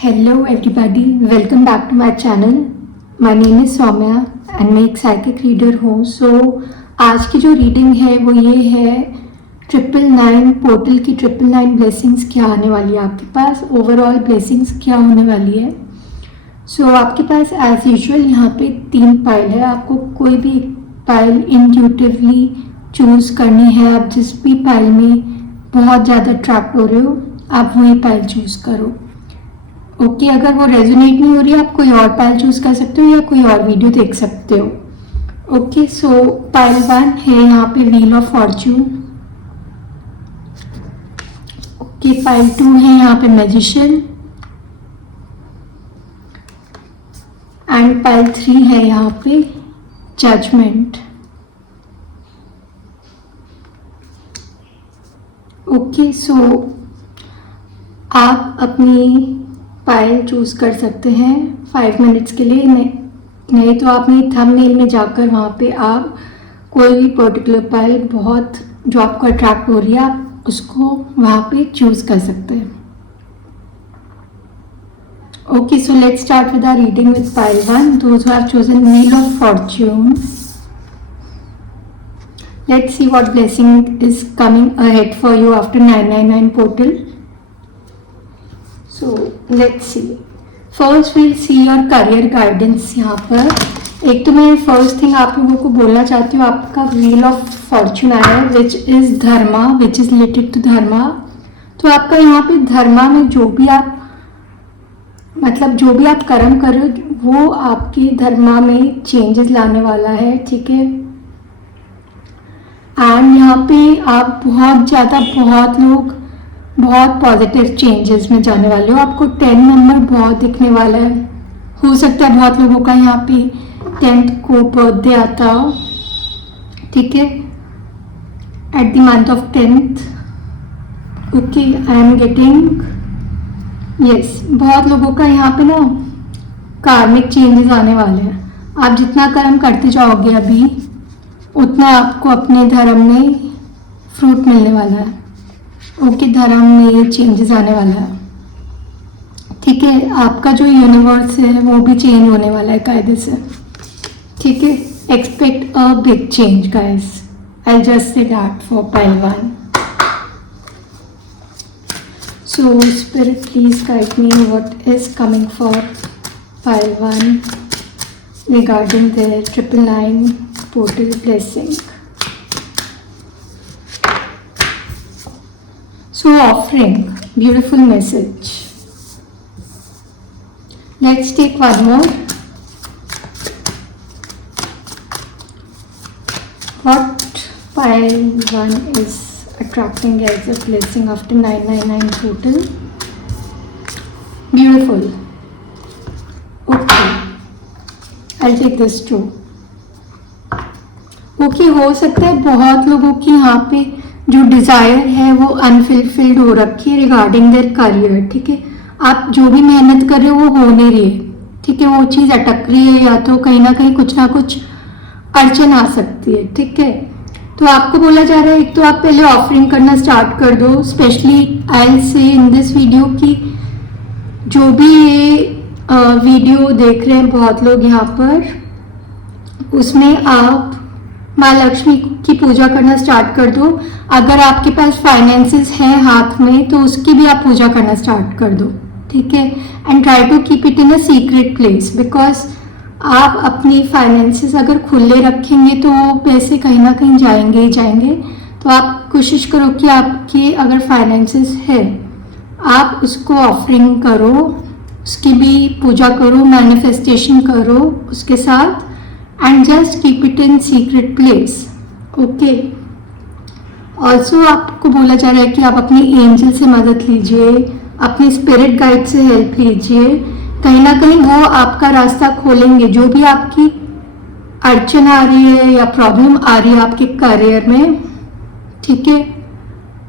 Hello everybody, welcome back to my channel. My name is Soumya and मैं एक psychic reader हूँ. आज की जो रीडिंग है वो ये है 999 पोर्टल की 999 ब्लेसिंग्स क्या आने वाली है आपके पास, ओवरऑल ब्लेसिंग्स क्या होने वाली है. आपके पास एज यूजुअल यहाँ पे 3 पाइल है. आपको कोई भी एक पाइल इंट्यूटिवली चूज़ करनी है. आप जिस भी पाइल में बहुत ज़्यादा अट्रैक्ट हो रहे हो आप वही पाइल चूज़ करो. ओके अगर वो रेजोनेट नहीं हो रही है आप कोई और पाइल चूज़ कर सकते हो या कोई और वीडियो देख सकते हो. ओके पाइल 1 है यहाँ पे wheel of Fortune. Okay pile 2 है यहाँ पे मैजिशियन एंड पाइल 3 है यहाँ पे जजमेंट. ओके आप अपनी पाइल चूज़ कर सकते हैं 5 मिनट्स के लिए. नहीं तो आप मेरी थंबनेल में जाकर वहाँ पे आप कोई भी पर्टिकुलर पाइल बहुत जो आपको अट्रैक्ट हो रही है आप उसको वहाँ पे चूज़ कर सकते हैं. Okay let's start with our reading with pile 1. Those who have chosen wheel of fortune, let's see what blessing is coming ahead for you after 999 portal. So let's see. First we'll see your career guidance. यहाँ पर एक तो मैं first thing आप लोगों को बोलना चाहती हूँ, आपका व्हील ऑफ फॉर्चून आया है which is dharma, which is related to dharma. तो आपका यहाँ पे धर्मा में जो भी आप कर्म कर रहे हो वो आपके धर्मा में चेंजेस लाने वाला है. ठीक है. एंड यहाँ पे आप बहुत पॉजिटिव चेंजेस में जाने वाले हो. आपको 10 नंबर बहुत दिखने वाला है. हो सकता है बहुत लोगों का यहाँ पे 10th को बर्थडे आता हो. ठीक है. At the month of 10th. Okay I am getting yes बहुत लोगों का यहाँ पे ना कार्मिक चेंजेस आने वाले हैं. आप जितना कर्म करते जाओगे अभी उतना आपको अपने धर्म में फ्रूट मिलने वाला है. ओके धर्म में चेंजेस आने वाला है. ठीक है. आपका जो यूनिवर्स है वो भी चेंज होने वाला है कायदे से. ठीक है. Expect a big change guys. I just say that for pile 1. So spirit please guide me what is coming for pile 1 regarding the 999 portal blessing. So offering beautiful message. Let's take one more. What pile 1 is attracting as a blessing after 999 portal? Beautiful. Okay. I'll take this too. Okay हो सकता है बहुत लोगों की यहाँ पे जो desire है वो अनफुलफिल्ड हो रखी है रिगार्डिंग देयर करियर. ठीक है. आप जो भी मेहनत कर रहे हो वो हो नहीं रही है. ठीक है. वो चीज़ अटक रही है या तो कहीं ना कहीं कुछ ना कुछ अड़चन आ सकती है. ठीक है. तो आपको बोला जा रहा है एक तो आप पहले ऑफरिंग करना स्टार्ट कर दो. Specially I will say in this video की जो भी ये वीडियो देख रहे हैं बहुत लोग यहाँ पर उसमें आप माँ लक्ष्मी की पूजा करना स्टार्ट कर दो. अगर आपके पास फाइनेंसेस हैं हाथ में तो उसकी भी आप पूजा करना स्टार्ट कर दो. ठीक है. And try to keep it in a secret place because आप अपनी फाइनेंसेस अगर खुले रखेंगे तो वो पैसे कहीं ना कहीं जाएंगे ही जाएंगे. तो आप कोशिश करो कि आपके अगर फाइनेंसेस है आप उसको ऑफरिंग करो, उसकी भी पूजा करो, मैनिफेस्टेशन करो उसके साथ and just keep it in secret place. Okay. Also आपको बोला जा रहा है कि आप अपनी एंजल से मदद लीजिए, अपनी स्पिरिट गाइड से हेल्प लीजिए. कहीं ना कहीं वो आपका रास्ता खोलेंगे. जो भी आपकी अड़चन आ रही है या प्रॉब्लम आ रही है आपके करियर में. ठीक है.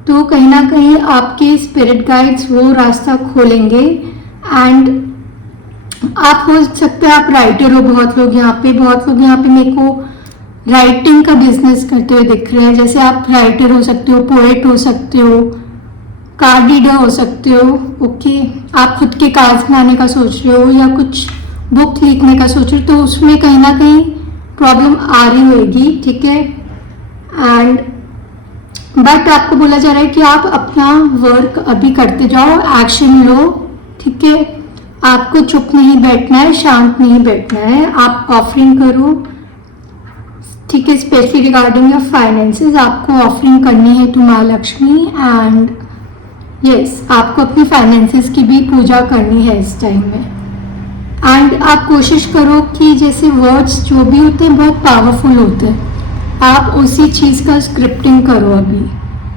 तो कहीं ना कहीं आपके स्पिरिट गाइड्स वो रास्ता खोलेंगे. एंड आप हो सकते हैं आप राइटर हो. बहुत लोग यहाँ पे मेरे को राइटिंग का बिजनेस करते हुए दिख रहे हैं. जैसे आप राइटर हो सकते हो, पोएट हो सकते हो. कार्ड रीडर हो सकते हो। ओके, आप खुद के कार्ड्स बनाने का सोच रहे हो या कुछ बुक लिखने का सोच रहे हो, तो उसमें कहीं ना कहीं प्रॉब्लम आ रही होगी, ठीक है। एंड बट आपको बोला जा रहा है कि आप अपना वर्क अभी करते जाओ, एक्शन लो, ठीक है। आपको चुप नहीं बैठना है, शांत नहीं बैठना है, आप ऑफरिंग करो, ठीक है। स्पेशली रिगार्डिंग योर फाइनेंसेस आपको ऑफरिंग करनी है टू माँ लक्ष्मी। एंड यस, आपको अपनी फाइनेंसेस की भी पूजा करनी है इस टाइम में। एंड आप कोशिश करो कि जैसे वर्ड्स जो भी होते हैं बहुत पावरफुल होते हैं, आप उसी चीज़ का स्क्रिप्टिंग करो अभी,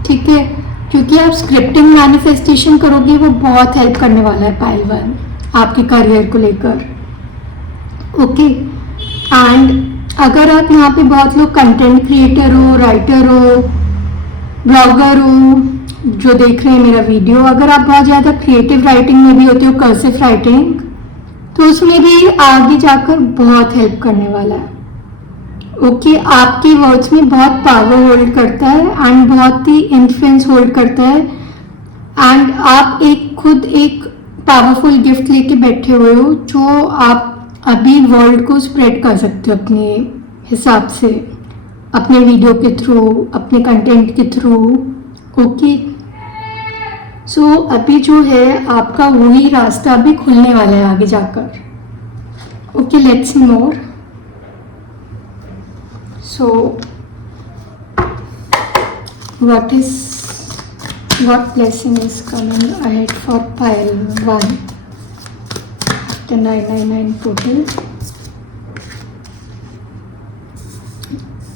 ठीक है। क्योंकि आप स्क्रिप्टिंग मैनिफेस्टेशन करोगे वो बहुत हेल्प करने वाला है पाइल 1 आपके करियर को लेकर। ओके, एंड अगर आप यहाँ पे बहुत लोग कंटेंट क्रिएटर हो, राइटर हो, ब्लॉगर हो जो देख रहे हैं मेरा वीडियो, अगर आप बहुत ज़्यादा क्रिएटिव राइटिंग में भी होते हो, कर्सिव राइटिंग, तो उसमें भी आगे जाकर बहुत हेल्प करने वाला है। ओके, आपके वर्ड्स में बहुत पावर होल्ड करता है एंड बहुत ही इन्फ्लुएंस होल्ड करता है। एंड आप खुद एक पावरफुल गिफ्ट लेके बैठे हुए हो जो आप अभी वर्ल्ड को स्प्रेड कर सकते हो अपने हिसाब से, अपने वीडियो के थ्रू, अपने कंटेंट के थ्रू। ओके, सो अभी जो है आपका वही रास्ता अभी खुलने वाला है आगे जाकर। Okay, let's see more. So what blessing is coming ahead for pile 1 after 999 total?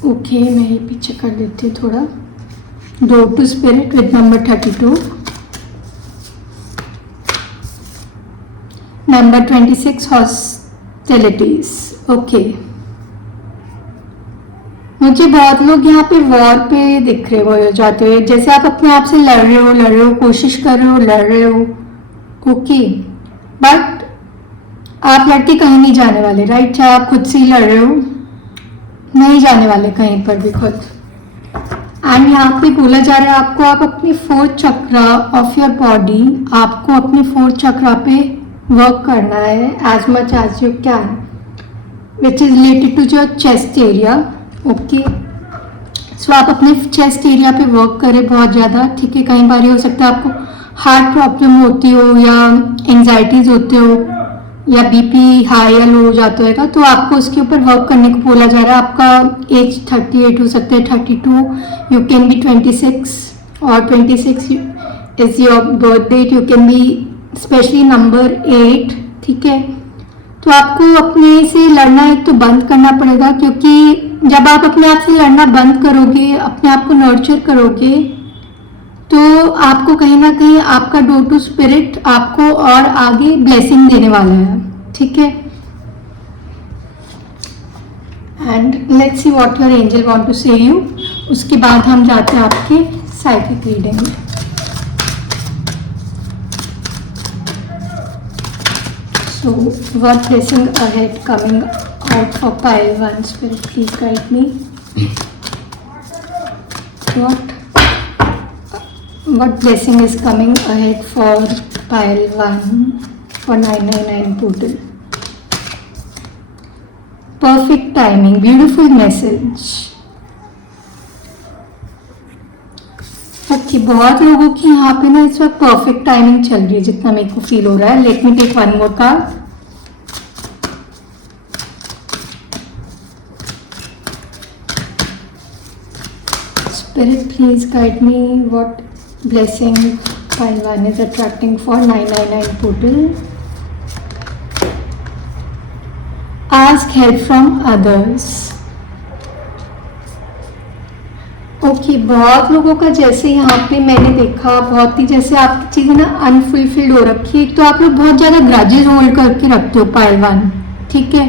Okay, मैं ये पीछे कर देती हूँ थोड़ा। Door to spirit with number 32, number 26 hostilities. Okay, मुझे बहुत लोग यहाँ पे वॉर पे दिख रहे हो जाते हुए, जैसे आप अपने आप से लड़ रहे हो, कोशिश कर रहे हो, लड़ रहे हो। ओके, बट आप लड़के कहीं नहीं जाने वाले, राइट। चाहे आप खुद से ही लड़ रहे हो, नहीं जाने वाले कहीं पर भी खुद। एंड यहाँ पे बोला जा रहा है आपको, आप अपने 4th chakra of your body, आपको अपने 4th चक्रा पे वर्क करना है as much as you can, which is related to your chest area. Okay, so आप अपने चेस्ट एरिया पे वर्क करें बहुत ज़्यादा, ठीक है। कई बार हो सकता है आपको हार्ट प्रॉब्लम होती हो या एंजाइटीज होते हो या बीपी हाई या लो हो जाता होगा, तो आपको उसके ऊपर वर्क करने को बोला जा रहा है। आपका एज 38 हो सकता है, 32, यू कैन बी 26 और 26 is your birth date, you can be specially number 8, ठीक है। तो आपको अपने से लड़ना एक तो बंद करना पड़ेगा, क्योंकि जब आप अपने आप से लड़ना बंद करोगे, अपने आप को नर्चर करोगे, तो आपको कहीं ना कहीं आपका डोर टू स्पिरिट आपको और आगे ब्लेसिंग देने वाला है, ठीक है। And let's see what your angel want to say you. उसके बाद हम जाते हैं आपके साइकिक रीडिंग में। So, what blessing ahead coming out for pile 1? Spirit, please guide me. What blessing is coming ahead for pile 1 for 999 total? Perfect timing, beautiful message. Okay, बहुत लोगों की यहाँ पे ना इस वक्त परफेक्ट टाइमिंग चल रही है जितना मेरे को फील हो रहा है। Let me take one more card. Spirit please guide me, what blessing pile 1 is attracting for 999 total. Ask help from others. Okay, बहुत लोगों का जैसे यहाँ पे मैंने देखा, बहुत ही जैसे आपकी चीज़ें ना अनफुलफिल्ड हो रखी है। तो आप लोग बहुत ज़्यादा ग्रजेस होल्ड करके रखते हो पाइल 1, ठीक है।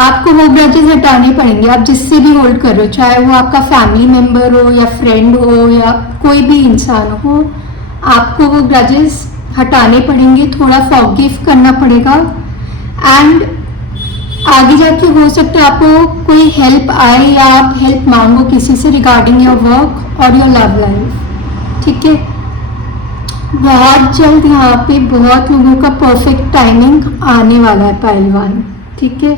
आपको वो ग्रजेस हटाने पड़ेंगे, आप जिससे भी होल्ड कर रहे हो, चाहे वो आपका फैमिली मेम्बर हो या फ्रेंड हो या कोई भी इंसान हो, आपको वो ग्रजेस हटाने पड़ेंगे, थोड़ा फॉरगिव करना पड़ेगा। एंड आगे जाके हो सकता है आपको कोई हेल्प आए या आप हेल्प मांगो किसी से रिगार्डिंग योर वर्क और योर लव लाइफ, ठीक है। बहुत जल्द यहाँ पे बहुत लोगों का परफेक्ट टाइमिंग आने वाला है पहलवान, ठीक है।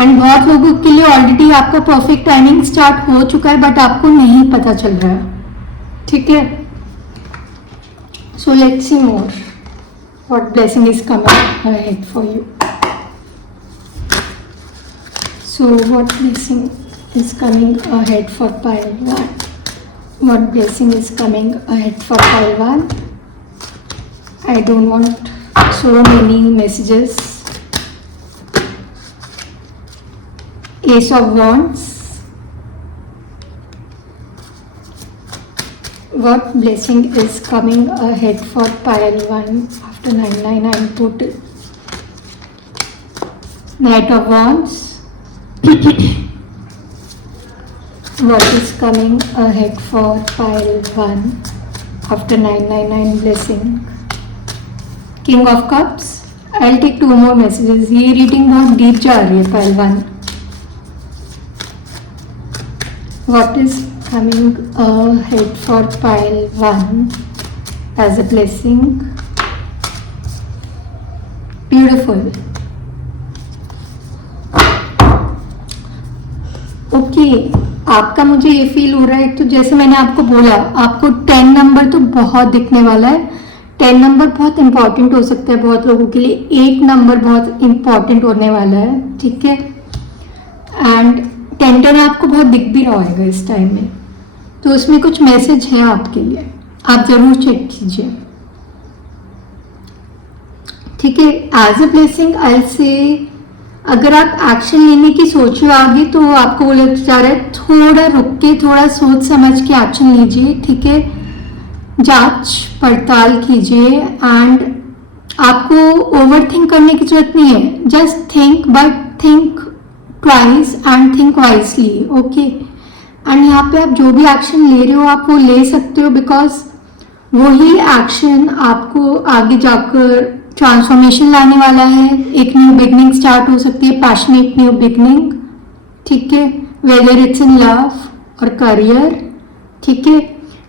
एंड बहुत लोगों के लिए ऑलरेडी आपका परफेक्ट टाइमिंग स्टार्ट हो चुका है बट आपको नहीं पता चल रहा है, ठीक है। सो let's see more what blessing is coming ahead for you. So what blessing is coming ahead for Pahilwan? What blessing is coming ahead for Pahilwan? I don't want so many messages. Ace of Wands. What blessing is coming ahead for Pahilwan after 999 total? Knight of Wands. What is coming ahead for Pahilwan after 999 blessing? King of Cups. I'll take 2 more messages. ये reading बहुत deep जा रही है पहलवान. What is coming ahead for Pahilwan as a blessing? Beautiful. Okay. आपका मुझे ये feel हो रहा है, तो जैसे मैंने आपको बोला आपको 10 नंबर तो बहुत दिखने वाला है. 10 नंबर बहुत इंपॉर्टेंट हो सकता है बहुत लोगों के लिए. 8 नंबर बहुत इंपॉर्टेंट होने वाला है, ठीक है. एंड 10 आपको बहुत दिख भी रहा होगा इस टाइम में, तो उसमें कुछ मैसेज है आपके लिए, आप जरूर चेक कीजिए, ठीक है. एज अ ब्लेसिंग आई से अगर आप एक्शन लेने की सोच रहे हो आगे, तो आपको बोला जा रहा है थोड़ा रुक के थोड़ा सोच समझ के एक्शन लीजिए, ठीक है. जांच पड़ताल कीजिए एंड आपको ओवर थिंक करने की जरूरत नहीं है. Just think, but think twice and think wisely, okay. And यहाँ पे आप जो भी एक्शन ले रहे हो आप वो ले सकते हो, बिकॉज वही एक्शन आपको आगे जाकर ट्रांसफॉर्मेशन लाने वाला है. एक न्यू बिगनिंग स्टार्ट हो सकती है, पैशनेट न्यू बिगनिंग, ठीक है. वेदर इट्स इन लव और करियर, ठीक है.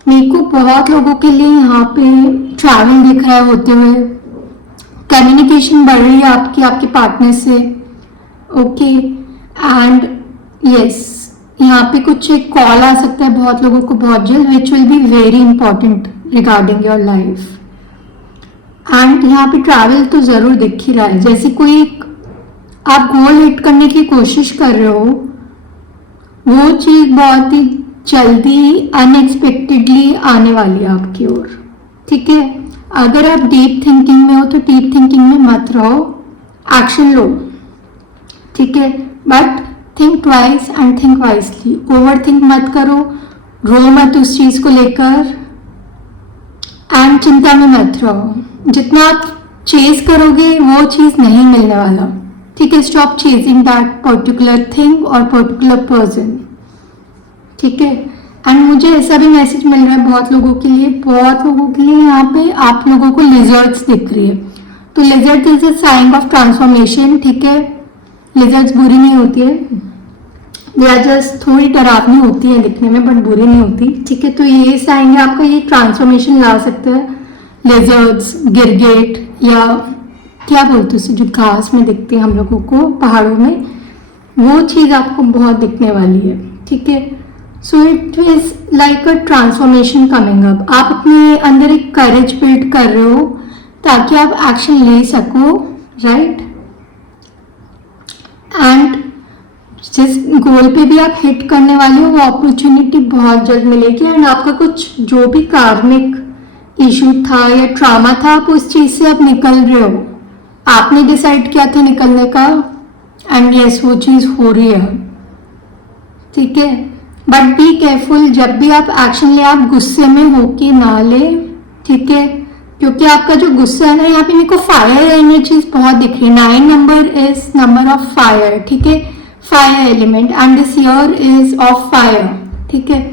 मेरे को बहुत लोगों के लिए यहाँ पे ट्रैवल दिख रहा है होते हुए, कम्युनिकेशन बढ़ रही है आपकी आपके पार्टनर से, ओके. एंड यस, यहाँ पे कुछ एक कॉल आ सकता है बहुत लोगों को बहुत जल्द, which will be very important regarding your life. And यहाँ पे ट्रैवल तो जरूर दिख ही रहा है, जैसे कोई आप गोल हिट करने की कोशिश कर रहे हो, वो चीज बहुत ही जल्दी अनएक्सपेक्टेडली आने वाली है आपकी ओर, ठीक है. अगर आप डीप थिंकिंग में हो तो डीप थिंकिंग में मत रहो, एक्शन लो, ठीक है. But think twice and think wisely. Over think मत करो, रो मत उस चीज को लेकर, एंड चिंता में मत रहो. जितना आप चेज करोगे वो चीज नहीं मिलने वाला, ठीक है. Stop chasing that particular thing और पर्टिकुलर पर्सन, ठीक है. एंड मुझे ऐसा भी मैसेज मिल रहा है बहुत लोगों के लिए यहाँ पे आप लोगों को लिजर्ड्स दिख रही है. तो lizard is a sign of transformation, ठीक है. लिजर्ड्स बुरी नहीं होती है, दे आर जस्ट थोड़ी डरावनी होती है दिखने में, बट बुरी नहीं होती, ठीक है. तो ये साइन है आपका, ये ट्रांसफॉर्मेशन ला सकता है. लेजर्ड्स, गिरगिट या क्या बोलते हैं जो घास में दिखते हैं हम लोगों को पहाड़ों में, वो चीज़ आपको बहुत दिखने वाली है, ठीक है. So it is like a transformation coming up. आप अपने अंदर एक करेज बिल्ड कर रहे हो ताकि आप एक्शन ले सको, राइट. एंड जिस गोल पे भी आप हिट करने वाले हो वो अपॉर्चुनिटी बहुत जल्द मिलेगी. एंड आपका कुछ जो भी कार्मिक इशू था या ट्रॉमा था, आप उस चीज से अब निकल रहे हो, आपने डिसाइड किया था निकलने का, एंड यस वो चीज हो रही है, ठीक है. बट बी केयरफुल, जब भी आप एक्शन ले आप गुस्से में होके ना ले, ठीक है. क्योंकि आपका जो गुस्सा है ना, यहाँ पे मेरे को फायर एनर्जीज बहुत दिख रही है. 9 number is number of fire, ठीक है. Fire element and this year is of fire, ठीक है.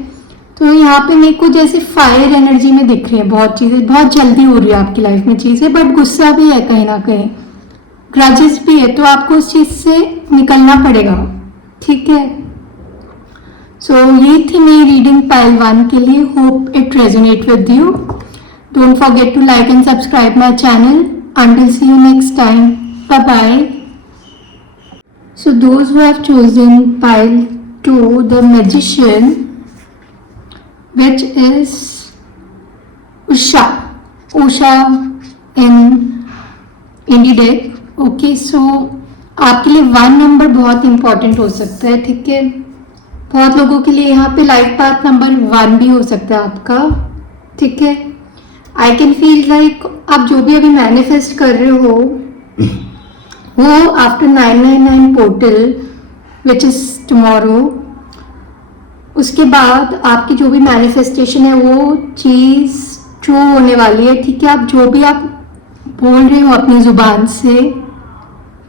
तो यहाँ पे मेरे को जैसे फायर एनर्जी में दिख रही है बहुत चीजें, बहुत जल्दी हो रही है आपकी लाइफ में चीजें, बट गुस्सा भी है कहीं ना कहीं, ग्रजेस भी है, तो आपको उस चीज से निकलना पड़ेगा, ठीक है. सो ये थी मेरी रीडिंग पहलवान के लिए. Hope it resonate with you. Don't forget to like and subscribe my channel. Until see you next time. Bye bye. So those who have chosen pile 2, the magician, which is Usha in indie deck. Okay so आपके लिए 1 number बहुत important हो सकता है, ठीक है। बहुत लोगों के लिए यहाँ पे लाइफ पाथ नंबर 1 भी हो सकता है आपका, ठीक है। आई कैन फील लाइक आप जो भी अभी मैनिफेस्ट कर रहे हो वो after 999 portal which is tomorrow, उसके बाद आपकी जो भी मैनिफेस्टेशन है वो चीज़ ट्रू होने वाली है, ठीक है। आप जो भी आप बोल रहे हो अपनी जुबान से,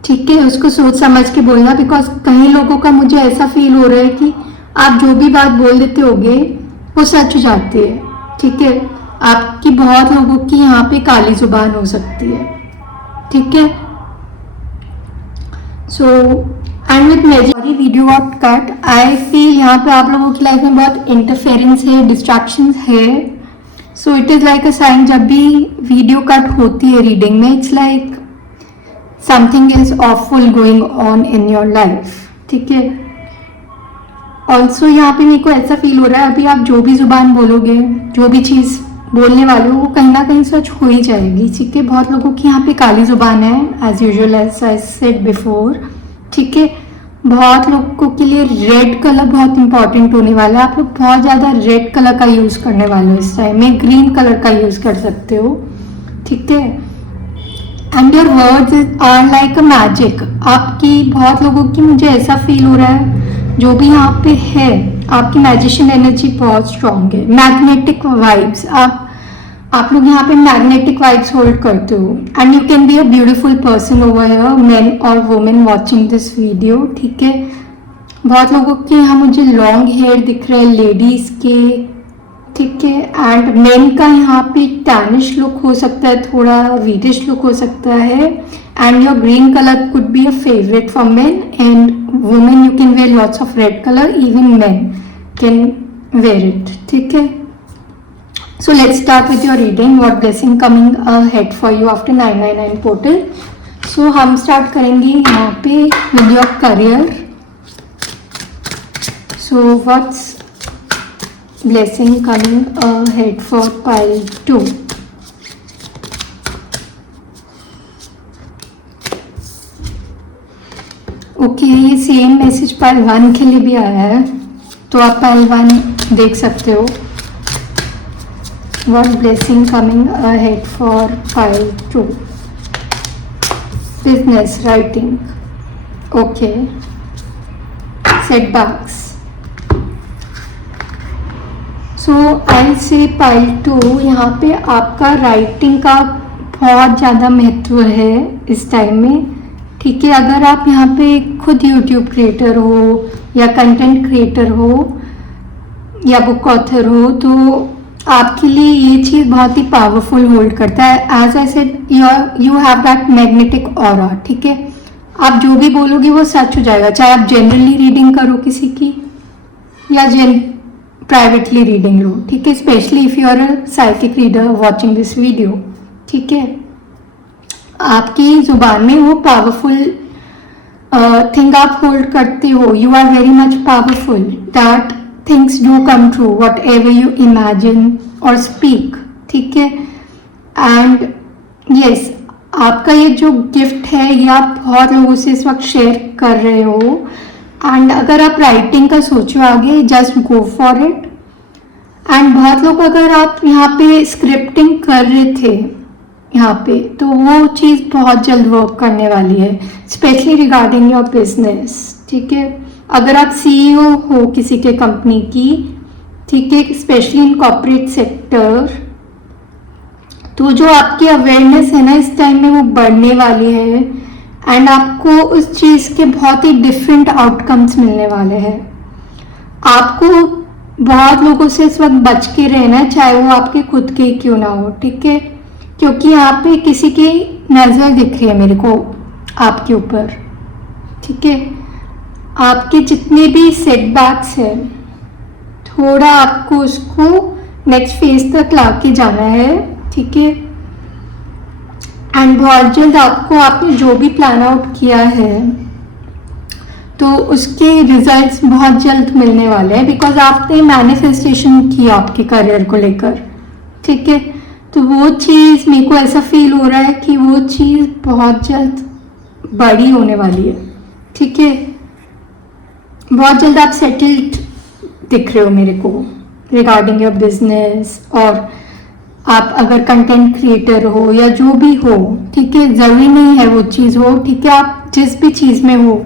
ठीक है, उसको सोच समझ के बोलना। बिकॉज कई लोगों का मुझे ऐसा फील हो रहा है कि आप जो भी बात बोल देते होगे वो सच हो जाती है, ठीक है। आपकी बहुत लोगों की यहाँ पे काली जुबान हो सकती है, ठीक है। So and with major video got cut, I feel यहाँ पे आप लोगों की लाइफ में बहुत इंटरफेरेंस है, डिस्ट्रैक्शन है। So it is like a sign, जब भी वीडियो कट होती है रीडिंग में, it's like something is awful going on in your life, ठीक है। ऑल्सो यहाँ पे मेरे को ऐसा फील हो रहा है अभी आप जो भी जुबान बोलोगे, जो भी चीज़ बोलने वाले हो वो कहीं ना कहीं सच हो ही जाएगी, ठीक है। बहुत लोगों की यहाँ पे काली जुबान है, as usual as I said before, ठीक है। बहुत लोगों के लिए रेड कलर बहुत इंपॉर्टेंट होने वाला है। आप लोग बहुत ज़्यादा रेड कलर का यूज़ करने वाले हो इस टाइम में, ग्रीन कलर का यूज़ कर सकते हो, ठीक है। And your words are like a magic. आपकी बहुत लोगों की मुझे ऐसा फील हो रहा है जो भी यहाँ पे है, आपकी मैजिशियन एनर्जी बहुत स्ट्रांग है। मैग्नेटिक वाइब्स, आप लोग यहाँ पे मैग्नेटिक वाइब्स होल्ड करते हो। And you can be a beautiful person over here, main और वुमेन वाचिंग दिस वीडियो, ठीक है। बहुत लोगों के यहाँ मुझे लॉन्ग हेयर दिख रहे हैं लेडीज के, ठीक है। एंड मेन का यहाँ पे टैनिश लुक हो सकता है, थोड़ा वीटिश लुक हो सकता है। And your green colour could be a favourite for main and women. You can wear lots of red colour, even main can wear it, ठीक है। So let's start with your reading. What blessing coming ahead for you after 999 portal? So हम start करेंगे यहाँ पे with your career. So what's blessing coming ahead for pile 2? Okay, ये same message pile 1 के लिए भी आया है, तो आप पाइल 1 देख सकते हो। What blessing coming ahead for pile 2? Business, writing. Okay. Setbacks. So I'll say pile 2, यहाँ पे आपका राइटिंग का बहुत ज़्यादा महत्व है इस टाइम में, ठीक है। अगर आप यहाँ पे खुद यूट्यूब क्रिएटर हो या कंटेंट क्रिएटर हो या बुक ऑथर हो, तो आपके लिए ये चीज़ बहुत ही पावरफुल होल्ड करता है। As I said, you have that magnetic aura, ठीक है। आप जो भी बोलोगे वो सच हो जाएगा, चाहे आप जनरली रीडिंग करो किसी की या प्राइवेटली रीडिंग लो, ठीक है। Specially if you are a psychic reader watching this video, ठीक है। आपकी जुबान में वो पावरफुल थिंग आप होल्ड करते हो। You are very much powerful that things do come true whatever you imagine or speak, ठीक है। and yes, आपका ये जो गिफ्ट है ये आप बहुत लोगों से इस वक्त शेयर कर रहे हो। एंड अगर आप राइटिंग का सोचो आगे, just go for it. And बहुत लोग, अगर आप यहाँ पे स्क्रिप्टिंग कर रहे थे यहाँ पे, तो वो चीज़ बहुत जल्द वर्क करने वाली है, स्पेशली रिगार्डिंग योर बिजनेस, ठीक है। अगर आप सीईओ हो किसी के कंपनी की, ठीक है, स्पेशली इन कॉर्पोरेट सेक्टर, तो जो आपकी अवेयरनेस है ना इस टाइम में वो बढ़ने वाली है। एंड आपको उस चीज़ के बहुत ही डिफरेंट आउटकम्स मिलने वाले हैं। आपको बहुत लोगों से इस वक्त बच के रहना है, चाहे वो आपके खुद के क्यों ना हो, ठीक है। क्योंकि यहाँ पे किसी की नज़र दिख रही है मेरे को आपके ऊपर, ठीक है। आपके जितने भी सेटबैक्स हैं, थोड़ा आपको उसको नेक्स्ट फेज तक ला के जाना है, ठीक है। एंड बहुत जल्द आपको आपने जो भी प्लान आउट किया है तो उसके रिजल्ट्स बहुत जल्द मिलने वाले हैं, बिकॉज आपने मैनिफेस्टेशन किया आपके करियर को लेकर, ठीक है। तो वो चीज़ मेरे को ऐसा फील हो रहा है कि वो चीज़ बहुत जल्द बड़ी होने वाली है, ठीक है। बहुत जल्द आप सेटल्ड दिख रहे हो मेरे को रिगार्डिंग योर बिजनेस, और आप अगर कंटेंट क्रिएटर हो या जो भी हो, ठीक है, ज़रूरी नहीं है वो चीज़ हो, ठीक है। आप जिस भी चीज़ में हो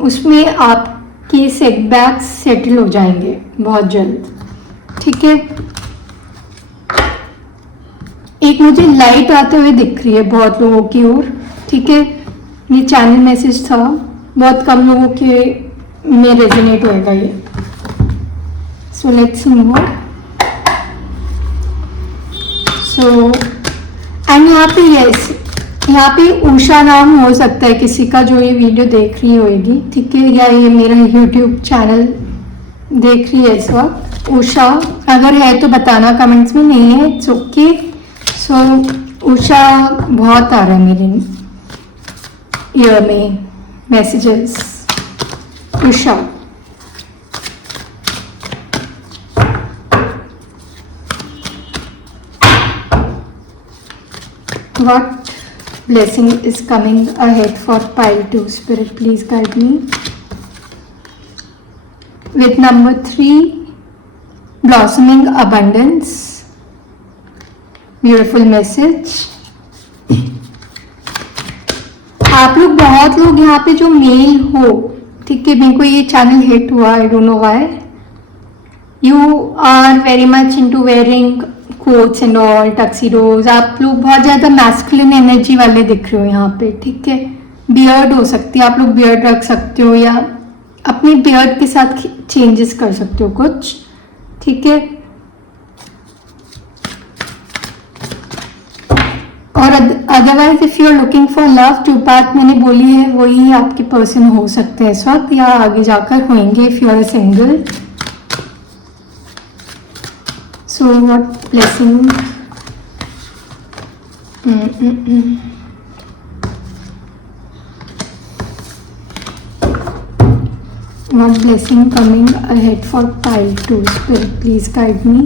उसमें आपके सेटबैक्स सेटल हो जाएंगे बहुत जल्द, ठीक है। एक मुझे लाइट आते हुए दिख रही है बहुत लोगों की ओर, ठीक है। ये चैनल मैसेज था, बहुत कम लोगों के में रेजोनेट होएगा ये। सो let's see more. So and यहाँ पे यस, यहाँ पे उषा नाम हो सकता है किसी का जो ये वीडियो देख रही होगी, ठीक है, या ये मेरा यूट्यूब चैनल देख रही है इस वक्त। उषा अगर है तो बताना कमेंट्स में, नहीं है इट्स ओके। सो उषा बहुत आ रहा है मेरे ईयर में messages. Usha what blessing is coming ahead for pile 2? Spirit, please guide me with number 3, blossoming abundance. Beautiful message. आप लोग बहुत लोग यहाँ पे जो मेल हो, ठीक है, मेरे को ये चैनल हिट हुआ, I don't know why. You are very much into wearing coats and all, tuxedos. आप लोग बहुत ज़्यादा मैस्कुलिन एनर्जी वाले दिख रहे हो यहाँ पे, ठीक है। बियर्ड हो सकती है, आप लोग बियर्ड रख सकते हो या अपने बियर्ड के साथ चेंजेस कर सकते हो कुछ, ठीक है। और otherwise if you are looking for love, जो बात मैंने बोली है वही आपके पर्सन हो सकते हैं इस वक्त, या आगे जाकर होंगे if you are single. So what blessing? What blessing coming ahead for pile 2? Spirit, please guide me.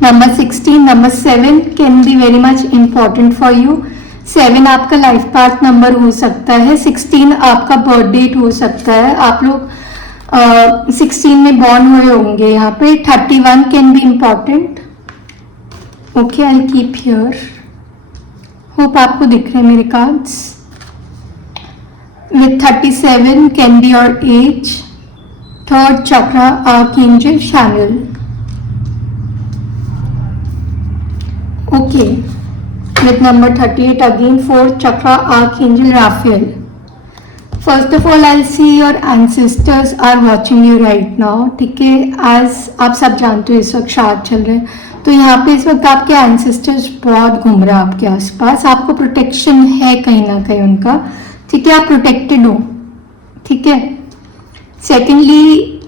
Number 16, number 7 can be very much important for you. 7 आपका लाइफ पाथ नंबर हो सकता है, 16 आपका बर्थ डेट हो सकता है। आप लोग 16 में बॉर्न हुए होंगे यहाँ पे। 31 can be important. Okay, I keep here. Hope आपको दिख रहे हैं मेरे cards. With 37 can be your age. 3rd chakra archangel Shamuel. Okay, with number 38 again 4th chakra archangel Raphael. First of all I see your ancestors are watching you right now, ठीक है। As आप सब जानते हो इस वक्त श्राद्ध चल रहे हैं, तो यहाँ पे इस वक्त आपके एंसेस्टर्स बहुत घूम रहे हैं आपके आसपास। आपको प्रोटेक्शन है कहीं ना कहीं उनका, ठीक है। आप प्रोटेक्टेड हो, ठीक है। सेकेंडली,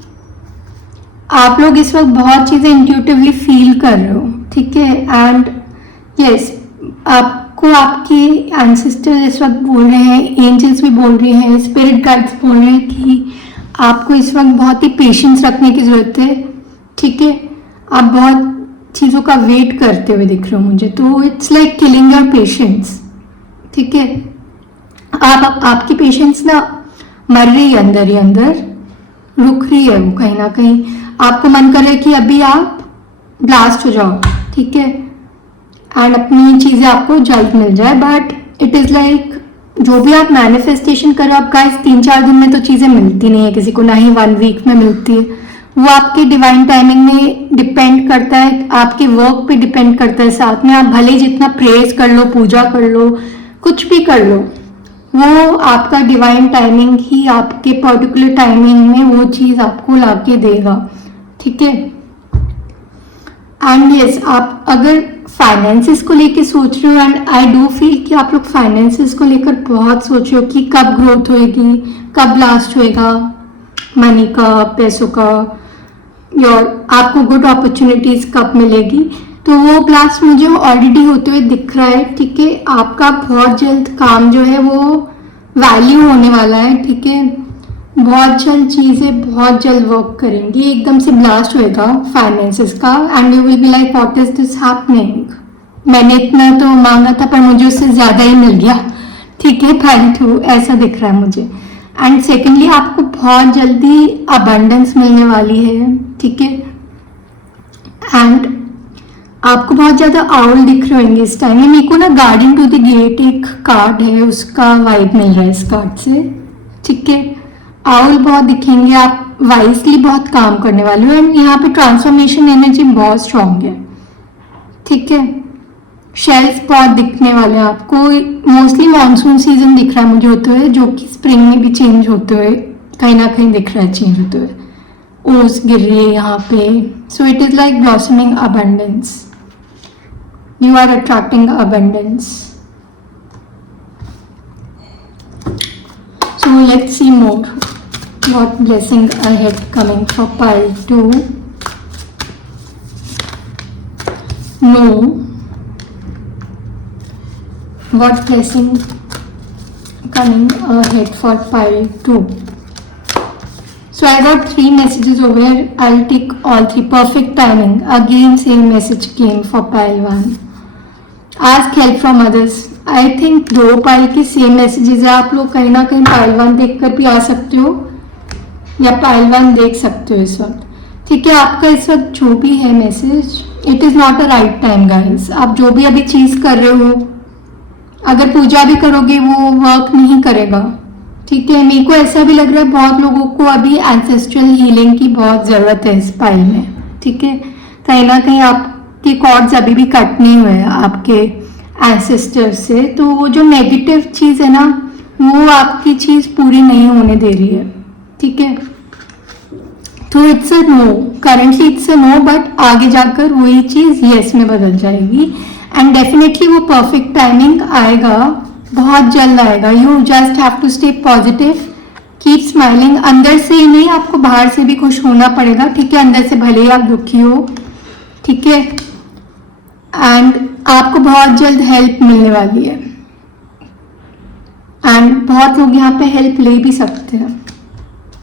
आप लोग इस वक्त बहुत चीज़ें इंट्यूटिवली फील कर रहे हो, ठीक है। एंड यस, आपको आपके एंसेस्टर इस वक्त बोल रहे हैं, एंजल्स भी बोल रहे हैं, स्पिरिट गाइड्स बोल रहे हैं कि आपको इस वक्त बहुत ही पेशेंस रखने की ज़रूरत है, ठीक है। आप बहुत चीज़ों का वेट करते हुए दिख रहे हो मुझे, तो it's like killing your patience, ठीक है। आपकी पेशेंस ना मर रही है अंदर ही अंदर, रुक रही है वो कहीं ना कहीं। आपको मन कर रहा है कि अभी आप ब्लास्ट हो जाओ, ठीक है, एंड अपनी चीज़ें आपको जल्द मिल जाए। बट इट इज़ लाइक जो भी आप मैनिफेस्टेशन करो, आप गाइस 3-4 दिन में तो चीज़ें मिलती नहीं है किसी को, ना ही 1 वीक में मिलती है। वो आपके डिवाइन टाइमिंग में डिपेंड करता है, आपके वर्क पे डिपेंड करता है। साथ में आप भले ही जितना प्रेज कर लो, पूजा कर लो, कुछ भी कर लो, वो आपका डिवाइन टाइमिंग ही आपके पर्टिकुलर टाइमिंग में वो चीज़ आपको ला के देगा, ठीक है। एंड यस, आप अगर फाइनेंसेस को लेके सोच रहे हो, एंड आई डू फील कि आप लोग फाइनेंसेस को लेकर बहुत सोच रहे हो कि कब ग्रोथ होएगी, कब ब्लास्ट होएगा मनी का, पैसों का, योर आपको गुड अपॉर्चुनिटीज कब मिलेगी, तो वो ब्लास्ट मुझे ऑलरेडी होते हुए दिख रहा है, ठीक है। आपका बहुत जल्द काम जो है वो वैल्यू होने वाला है, ठीक है। बहुत जल्द चीज़ें बहुत जल्द वर्क करेंगी, एकदम से ब्लास्ट होएगा फाइनेंसेस का, and you will be like what is this happening, मैंने इतना तो मांगा था पर मुझे उससे ज़्यादा ही मिल गया, ठीक है, फालतू ऐसा दिख रहा है मुझे। एंड सेकेंडली आपको बहुत जल्दी अबंडेंस मिलने वाली है, ठीक है। एंड आपको बहुत ज़्यादा आउल दिख रहे होंगे इस टाइम में। मेरे को ना गार्डियन टू द गेट एक कार्ड है, उसका वाइब मिल रहा है इस कार्ड से, ठीक है। आउल बहुत दिखेंगे, आप वाइजली बहुत काम करने वाले हो, एंड यहाँ पे ट्रांसफॉर्मेशन एनर्जी बहुत स्ट्रांग है, ठीक है। शेल्स बहुत दिखने वाले हैं आपको, मोस्टली मानसून सीजन दिख रहा है मुझे होते हुए, जो कि स्प्रिंग में भी चेंज होते हुए कहीं ना कहीं दिख रहा है चेंज होते हुए। ओस गिर रही है यहाँ पे, so it is like blossoming abundance, you are attracting abundance. So let's see more what blessing ahead coming for pile 2. No, what blessing coming ahead for pile 2. So I got 3 messages over here. I'll take all 3. Perfect timing. Again same message came for pile 1. Ask help from others. I think 2 pile के same messages है, आप लोग कहीं ना कहीं pile 1 देख कर भी आ सकते हो या पाइल 1 देख सकते हो इस वक्त, ठीक है। आपका इस वक्त जो भी है message, it is not a right time guys. आप जो भी अभी चीज़ कर रहे हो, अगर पूजा भी करोगे वो वर्क नहीं करेगा, ठीक है। मेरे को ऐसा भी लग रहा है बहुत लोगों को अभी एंसेस्ट्रल हीलिंग की बहुत ज़रूरत है इस पाइल में, ठीक है। कहीं ना कहीं आप के कॉर्ड्स अभी भी कट नहीं हुए हैं आपके एंसेस्टर्स से, तो वो जो नेगेटिव चीज़ है ना वो आपकी चीज़ पूरी नहीं होने दे रही है, ठीक है। तो it's a no, currently it's a no, but आगे जाकर वही चीज़ येस में बदल जाएगी, एंड डेफिनेटली वो परफेक्ट टाइमिंग आएगा, बहुत जल्द आएगा। You just have to stay positive, keep smiling, अंदर से ही नहीं आपको बाहर से भी खुश होना पड़ेगा, ठीक है। अंदर से भले ही आप दुखी हो, ठीक है, एंड आपको बहुत जल्द हेल्प मिलने वाली है, एंड बहुत लोग यहाँ पे हेल्प ले भी सकते हैं,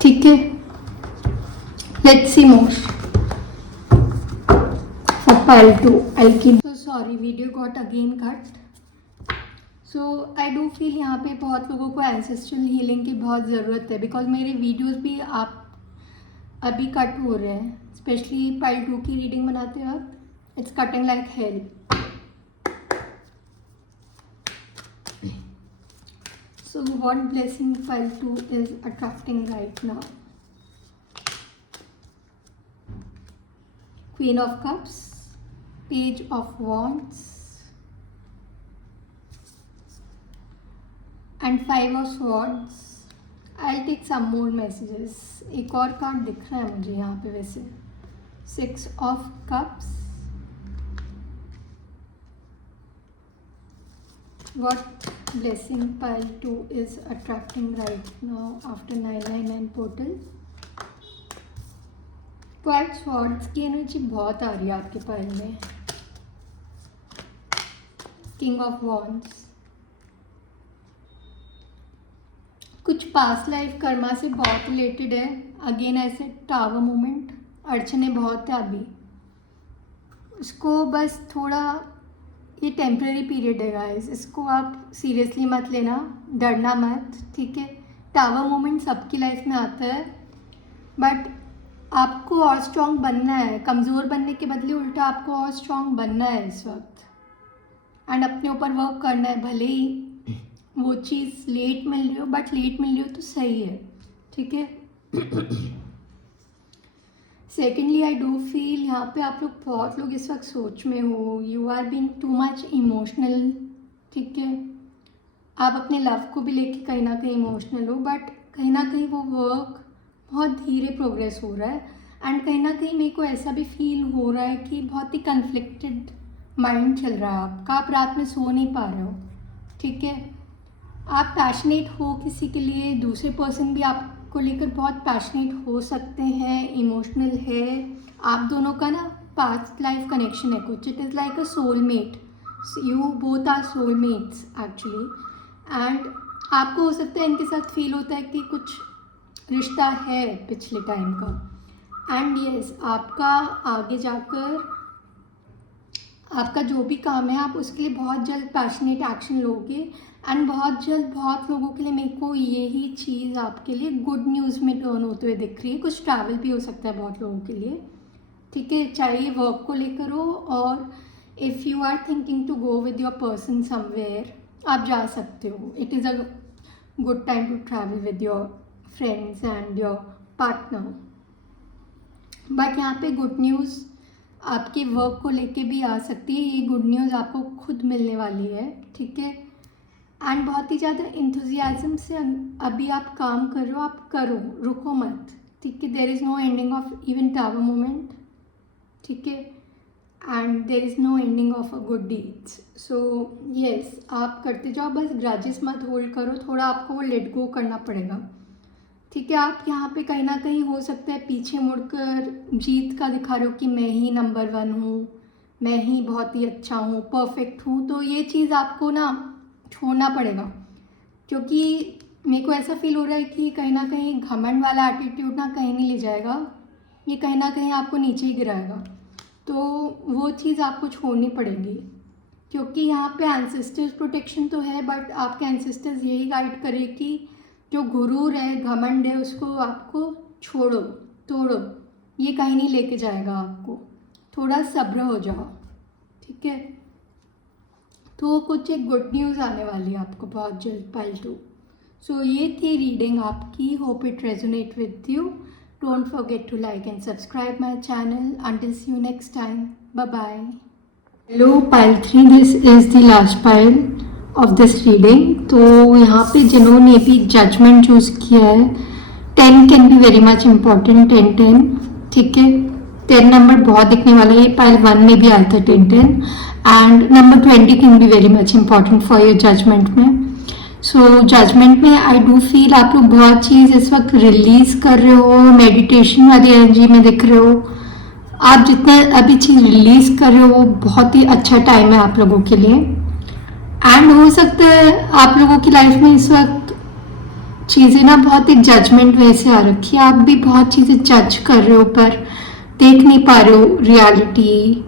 ठीक है। Let's see more for pile 2. I keep sorry, video got again cut. So I do feel यहाँ पे बहुत लोगों को एंसेस्ट्रल हीलिंग की बहुत ज़रूरत है, बिकॉज मेरे वीडियोस भी आप अभी कट हो रहे हैं, स्पेशली पाइल 2 की रीडिंग बनाते वक्त it's cutting like hell. So what blessing pile 2 is attracting right now? Queen of Cups, Page of Wands, and 5 of Swords. I'll take some more messages. एक और कार्ड दिख रहा है मुझे यहाँ पे वैसे, 6 of Cups. What blessing pile 2 is attracting right now after 999 portal? Quite swords की एनर्जी बहुत आ रही है आपके पाइल में। किंग ऑफ वॉन्ड्स, कुछ पास्ट लाइफ कर्मा से बहुत रिलेटेड है। अगेन ऐसे टावर मूवमेंट, अड़चने बहुत है अभी, उसको बस थोड़ा, ये टेम्प्रेरी पीरियड है गाइस, इसको आप सीरियसली मत लेना, डरना मत, ठीक है। टावर मोमेंट सबकी लाइफ में आता है, बट आपको और स्ट्रॉन्ग बनना है, कमज़ोर बनने के बदले उल्टा आपको और स्ट्रॉन्ग बनना है इस वक्त, एंड अपने ऊपर वर्क करना है। भले ही वो चीज़ लेट मिल रही हो, बट लेट मिल रही हो तो सही है, ठीक है। सेकेंडली आई डू फील यहाँ पे आप लोग, बहुत लोग इस वक्त सोच में हो, you are being too much emotional, ठीक है। आप अपने लव को भी लेके कहीं ना कहीं इमोशनल हो, बट कहीं ना कहीं वो वर्क बहुत धीरे प्रोग्रेस हो रहा है, एंड कहीं ना कहीं मेरे को ऐसा भी फील हो रहा है कि बहुत ही कन्फ्लिक्टेड माइंड चल रहा है आपका, आप रात में सो नहीं पा रहे हो, ठीक है। आप पैशनेट हो किसी के लिए, दूसरे पर्सन भी आप को लेकर बहुत पैशनेट हो सकते हैं, इमोशनल है, आप दोनों का ना पास्ट लाइफ कनेक्शन है कुछ, it is like a soulmate, you both are soulmates actually. And आपको हो सकता है इनके साथ फील होता है कि कुछ रिश्ता है पिछले टाइम का। एंड यस, आपका आगे जाकर आपका जो भी काम है आप उसके लिए बहुत जल्द पैशनेट एक्शन लोगे। एंड बहुत जल्द बहुत लोगों के लिए मेरे को यही चीज़ आपके लिए गुड न्यूज़ में टर्न होते हुए दिख रही है। कुछ ट्रैवल भी हो सकता है बहुत लोगों के लिए, ठीक है, चाहे ये वर्क को लेकर हो, और if you are thinking to go with your person somewhere, आप जा सकते हो। It is a good time to travel with your friends and your partner. But यहाँ पे गुड न्यूज़ आपके वर्क को लेके भी आ सकती है, ये गुड न्यूज़ आपको खुद मिलने वाली है, ठीक है। एंड बहुत ही ज़्यादा इंथुजियाज्म से अभी आप काम कर रहे हो, आप करो, रुको मत, ठीक है। There is no ending of even tower moment, ठीक है, and there is no ending of a good deeds. So yes, आप करते जाओ, बस ग्रजेस मत होल्ड करो, थोड़ा आपको वो लेट गो करना पड़ेगा, ठीक है। आप यहाँ पे कहीं ना कहीं हो सकता है पीछे मुड़कर जीत का दिखा रहे हो कि मैं ही नंबर 1 हूँ, मैं ही बहुत ही अच्छा हूँ, परफेक्ट हूँ, तो ये चीज़ आपको ना छोड़ना पड़ेगा, क्योंकि मेरे को ऐसा फील हो रहा है कि कहीं ना कहीं घमंड वाला एटीट्यूड ना कहीं नहीं ले जाएगा, ये कहीं ना कहीं आपको नीचे ही गिराएगा। तो वो चीज़ आपको छोड़नी पड़ेगी, क्योंकि यहाँ पे एंसेस्टर्स प्रोटेक्शन तो है, बट आपके एंसेस्टर्स यही गाइड करे कि जो गुरूर है, घमंड है, उसको आपको छोड़ो, तोड़ो, ये कहीं नहीं लेके जाएगा आपको, थोड़ा सब्र हो जाओ, ठीक है। तो कुछ एक गुड न्यूज़ आने वाली है आपको बहुत जल्द, पाइल 2। सो ये थी रीडिंग आपकी, hope it resonate with you. Don't forget to like and subscribe my channel. Until see you next time, bye bye. Hello pile 3, this is the last pile of this reading. तो यहाँ पे जिन्होंने भी judgement choose किया है, 10 can be very much important, 10-10, ठीक है। 10 number बहुत दिखने वाला है, पाइल 1 में भी आया था 10-10, and number 20 can be very much important for your judgement में। सो जजमेंट में आई डू फील आप लोग बहुत चीज़ इस वक्त रिलीज कर रहे हो, मेडिटेशन वाली एनर्जी में दिख रहे हो। आप जितना अभी चीज़ रिलीज कर रहे हो वो बहुत ही अच्छा टाइम है आप लोगों के लिए। एंड हो सकता है आप लोगों की लाइफ में इस वक्त चीज़ें ना बहुत एक जजमेंट वे से आ रखी है, आप भी बहुत चीज़ें जज कर रहे हो पर देख नहीं पा रहे हो रियलिटी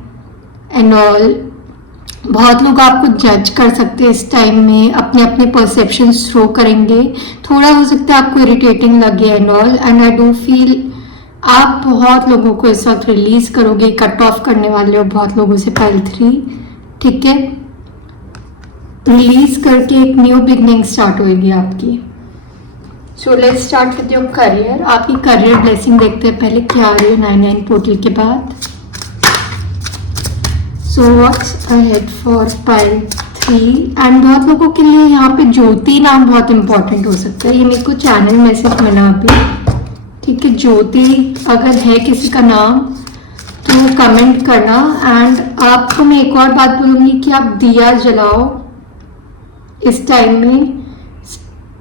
एंड ऑल। बहुत लोग आपको जज कर सकते हैं इस टाइम में, अपने अपने परसेप्शंस थ्रो करेंगे, थोड़ा हो सकता है आपको इरिटेटिंग लगे and all. And I do feel आप बहुत लोगों को इस वक्त रिलीज करोगे, कट ऑफ करने वाले हो बहुत लोगों से, पाइल 3, ठीक है। रिलीज करके एक न्यू बिगनिंग स्टार्ट होगी आपकी। So let's start with your career. आपकी करियर ब्लेसिंग देखते हैं पहले क्या आ रही है 9-9 पोर्टल के बाद। So what's ahead for pile 3, and बहुत लोगों के लिए यहाँ पे ज्योति नाम बहुत इंपॉर्टेंट हो सकता है, ये मेरे को चैनल मैसेज मिला अभी, ठीक है। ज्योति अगर है किसी का नाम तो कमेंट करना। एंड आपको मैं एक और बात बोलूँगी कि आप दिया जलाओ इस टाइम में,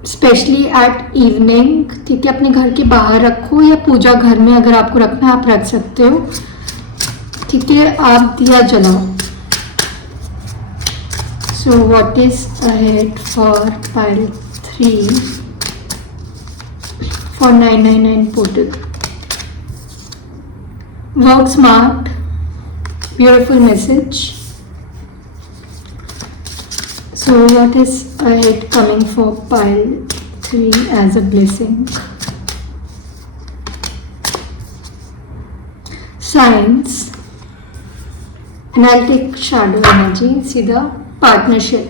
स्पेशली एट इवनिंग, ठीक है। अपने घर के बाहर रखो या पूजा घर में अगर आपको रखना है आप रख सकते हो, ठीक है। आप दिया जलाओ। So what is ahead for pile 3 for 999 portal. Work smart, beautiful message. So what is ahead coming for pile 3 as a blessing? Science, and I'll take shadow energy, सीधा पार्टनरशिप।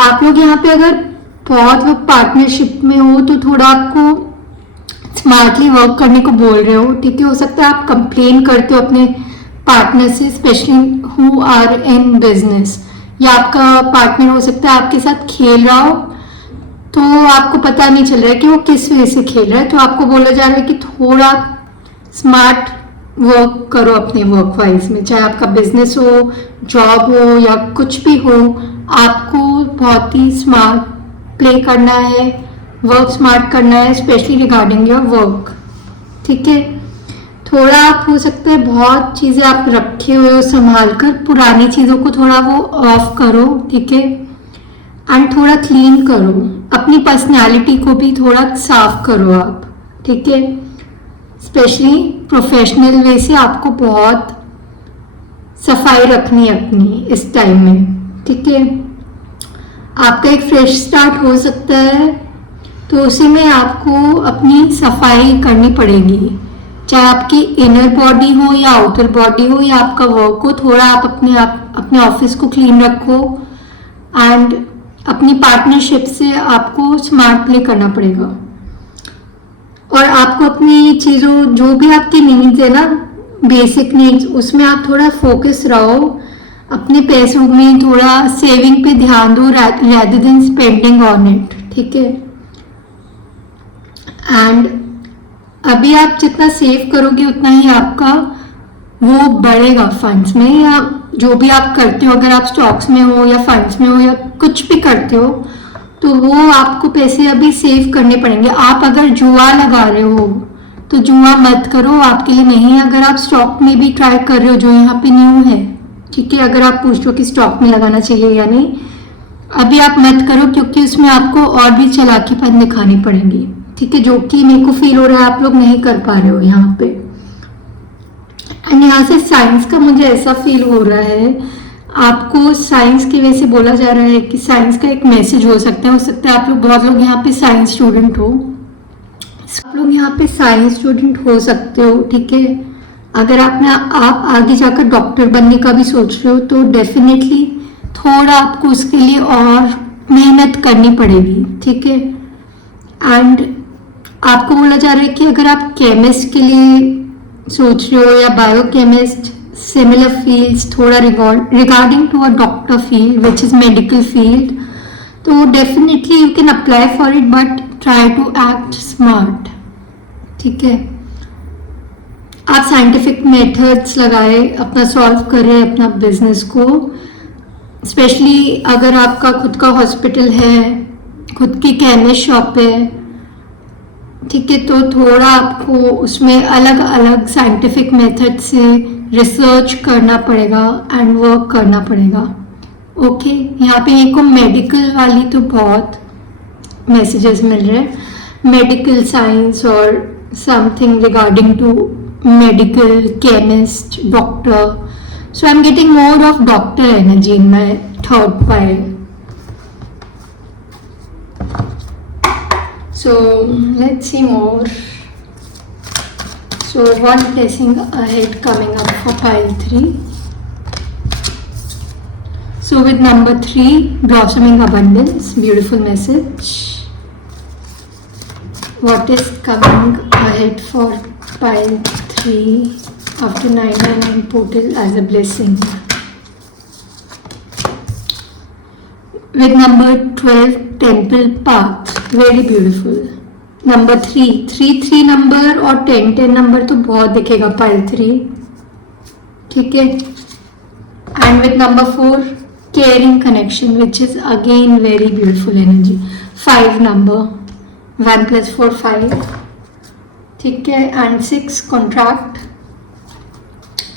आप लोग यहाँ पे अगर बहुत लोग पार्टनरशिप में हो तो थोड़ा आपको स्मार्टली वर्क करने को बोल रहे हो, ठीक है। हो सकता है आप कंप्लेन करते हो अपने पार्टनर से, specially who are in business, या आपका पार्टनर हो सकता है आपके साथ खेल रहा हो तो आपको पता नहीं चल रहा है कि वो किस वजह से खेल रहा है, तो आपको बोला जा रहा है कि थोड़ा स्मार्ट वर्क करो अपने वर्क वाइज में, चाहे आपका बिजनेस हो, जॉब हो या कुछ भी हो, आपको बहुत ही स्मार्ट प्ले करना है, वर्क स्मार्ट करना है, स्पेशली रिगार्डिंग योर वर्क। ठीक है, थोड़ा आप हो सकता है बहुत चीज़ें आप रखे हुए हो संभाल कर, पुरानी चीज़ों को थोड़ा वो ऑफ करो। ठीक है, एंड थोड़ा क्लीन करो, अपनी पर्सनालिटी को भी थोड़ा साफ करो आप। ठीक है, स्पेशली प्रोफेशनल वे से आपको बहुत सफाई रखनी है अपनी इस टाइम में। ठीक है, आपका एक फ्रेश स्टार्ट हो सकता है, तो उसी में आपको अपनी सफाई करनी पड़ेगी, चाहे आपकी इनर बॉडी हो या आउटर बॉडी हो या आपका वर्क हो। थोड़ा आप अपने ऑफिस को क्लीन रखो, एंड अपनी पार्टनरशिप से आपको स्मार्टली करना पड़ेगा। और आपको अपनी चीज़ों, जो भी आपकी नीड्स है ना, बेसिक नीड्स, उसमें आप थोड़ा फोकस रहो, अपने पैसों में थोड़ा सेविंग पे ध्यान दो rather than spending on it. ठीक है, एंड अभी आप जितना सेव करोगे उतना ही आपका वो बढ़ेगा फंड्स में, या जो भी आप करते हो, अगर आप स्टॉक्स में हो या फंड्स में हो या कुछ भी करते हो, तो वो आपको पैसे अभी सेव करने पड़ेंगे। आप अगर जुआ लगा रहे हो तो जुआ मत करो, आपके लिए नहीं है। अगर आप स्टॉक में भी ट्राई कर रहे हो, जो यहाँ पे न्यू है, ठीक है, अगर आप पूछ हो कि स्टॉक में लगाना चाहिए या नहीं, अभी आप मत करो, क्योंकि उसमें आपको और भी चालाकीपन दिखानी पड़ेंगी। ठीक है, जो कि मेरे को फील हो रहा है आप लोग नहीं कर पा रहे हो यहाँ पे। एंड यहाँ से साइंस का मुझे ऐसा फील हो रहा है, आपको साइंस की वजह से बोला जा रहा है कि साइंस का एक मैसेज हो सकता है आप लोग, बहुत लोग यहाँ पे साइंस स्टूडेंट हो, आप लोग यहाँ पे साइंस स्टूडेंट हो सकते हो। ठीक है, अगर आप आगे जाकर डॉक्टर बनने का भी सोच रहे हो, तो डेफिनेटली थोड़ा आपको उसके लिए और मेहनत करनी पड़ेगी। ठीक है, एंड आपको बोला जा रहा है कि अगर आप केमिस्ट के लिए सोच रहे हो या बायोकेमिस्ट, सिमिलर फील्ड्स, थोड़ा regarding to a doctor field which is medical field, तो definitely you can apply for it, but try to act smart. ठीक है, आप साइंटिफिक मेथड्स लगाए, अपना सॉल्व करें अपना बिजनेस को, स्पेशली अगर आपका खुद का हॉस्पिटल है, खुद की केमिस्ट शॉप है। ठीक है, तो थोड़ा आपको उसमें अलग अलग साइंटिफिक मेथड से रिसर्च करना पड़ेगा एंड वर्क करना पड़ेगा। ओके, यहाँ पे एक को मेडिकल वाली तो बहुत मैसेजेस मिल रहे हैं, मेडिकल साइंस और something regarding to medical, chemist, doctor. So I am getting more of doctor energy in my third pile. So let's see more. So one blessing ahead coming up for pile 3. So with number 3, blossoming abundance, beautiful message. What is coming ahead for pile 3 after 999 portal as a blessing? With number 12, temple path, very beautiful. Number 3 number और 10 number तो बहुत दिखेगा pile 3। ठीक है, and with number 4, caring connection which is again very beautiful energy. 5 number, 1 + 4 5। ठीक है, and 6 contract.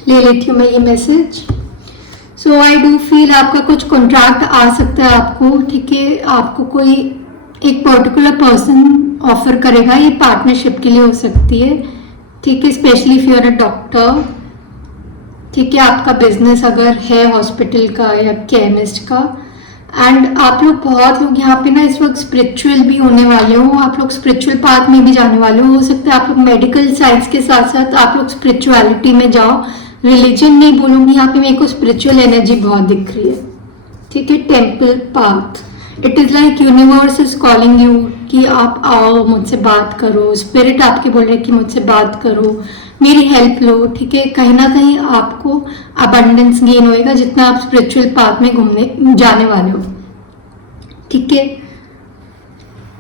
ले लेती हूँ मैं ये message. So I do feel आपका कुछ कॉन्ट्रैक्ट आ सकता है आपको। ठीक है, आपको कोई एक पर्टिकुलर पर्सन ऑफर करेगा, ये पार्टनरशिप के लिए हो सकती है। ठीक है, specially if you are a doctor. ठीक है, आपका बिजनेस अगर है हॉस्पिटल का या केमिस्ट का, एंड आप लोग बहुत लोग यहाँ पे ना इस वक्त स्पिरिचुअल भी होने वाले हो, आप लोग स्पिरिचुअल पाथ में भी जाने वाले हो सकता है आप लोग मेडिकल साइंस के साथ साथ आप लोग स्पिरिचुअलिटी में जाओ। रिलीजन नहीं बोलूंगी यहाँ पे, मेरे को स्पिरिचुअल एनर्जी बहुत दिख रही है। ठीक है, temple path, it is like universe is calling you कि आप आओ, मुझसे बात करो। स्पिरिट आपके बोल रहे कि मुझसे बात करो, मेरी हेल्प लो। ठीक है, कहीं ना कहीं आपको अबंडेंस गेन होएगा जितना आप स्पिरिचुअल पाथ में घूमने जाने वाले हो। ठीक है,